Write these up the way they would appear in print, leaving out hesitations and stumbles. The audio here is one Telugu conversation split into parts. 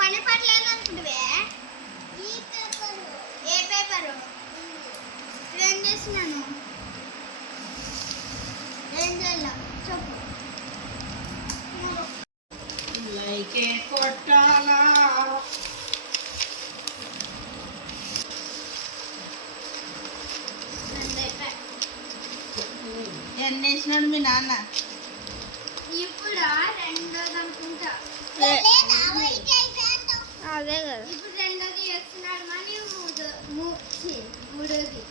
పని పట్లేదు అనుకుంటువే ఏ పేపరు ఏం చేస్తున్నాను ఏం చేయాల చెప్పు లైకే కొట్టాలా ఎన్ని వేసినాడు మీ నాన్న ఇప్పుడు రెండోది అనుకుంటా అదే కదా ఇప్పుడు రెండోది చేస్తున్నాడు కానీ మూడోది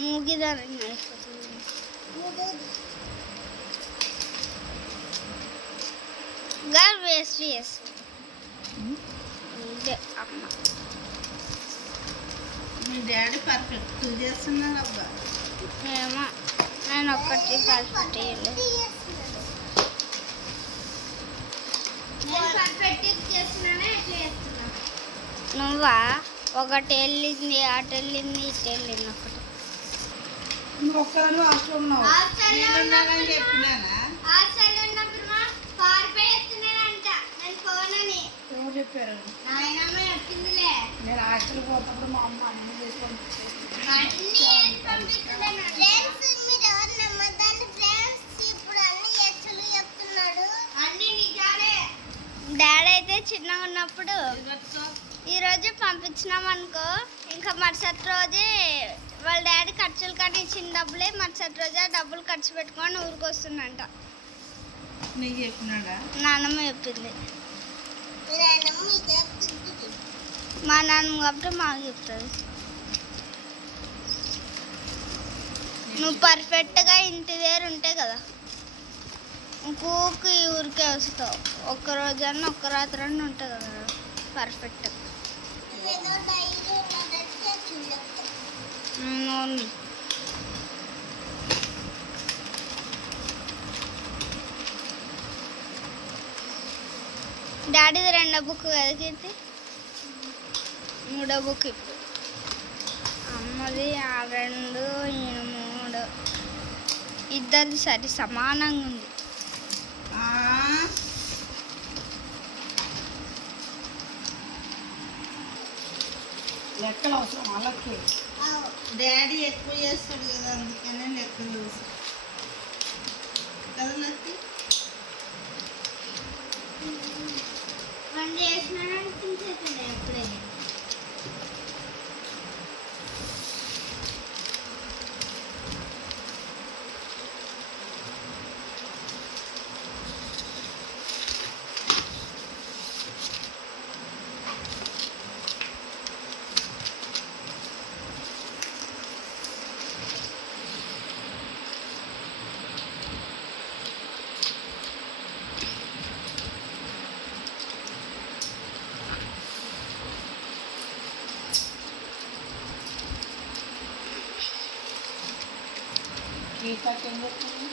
మూగిదాన్ని గారు వేస్ట్ ఇదే అమ్మ మీ డాడీ పర్ఫెక్ట్ చేస్తున్నాడు అబ్బా ఏమో నేను ఒక్కటి పర్ఫెక్ట్ నువ్వా ఒకటి వెళ్ళింది అటు వెళ్ళింది ఇటు వెళ్ళింది ఒకటి నువ్వు ఒక్కరు హాస్టల్ ఉన్నావు నేనున్నానని చెప్పినానా ఎవరు చెప్పారు నేను హాస్టల్ పోతప్పుడు మా అమ్మ అన్ని చేసుకొని డాడీ అయితే చిన్నగా ఉన్నప్పుడు ఈరోజు పంపించినాం అనుకో ఇంకా మరుసటి రోజే వాళ్ళ డాడీ ఖర్చులు కానీ ఇచ్చిన డబ్బులే మరుసటి రోజే డబ్బులు ఖర్చు పెట్టుకొని ఊరికి వస్తుందంట. నీకు చెప్పినాడా? నాన్నమ్మ చెప్పింది. మా నాన్నమ్మ కాబట్టి మాకు చెప్తుంది. నువ్వు పర్ఫెక్ట్గా ఇంటి దగ్గర ఉంటే కదా ఇంకొక ఊరికే వస్తావు. ఒక్కరోజు అన్న ఒక్క రాత్రి అన్న ఉంటుంది కదా పర్ఫెక్ట్. డాడీది రెండో బుక్ కదా కీర్తి, మూడో బుక్ ఇప్పుడు. అమ్మది 2, ఈయన 3. ఇద్దరిది సరి సమానంగా ఉంది. లెక్కలు అవసరం వాళ్ళకి. డాడీ ఎక్కువ చేస్తాడు కదా అందుకనే లెక్కలు చూస్తాడు కదా. లెక్క ఎప్పుడే కేక్ కట్ ఏం చెప్తుంది?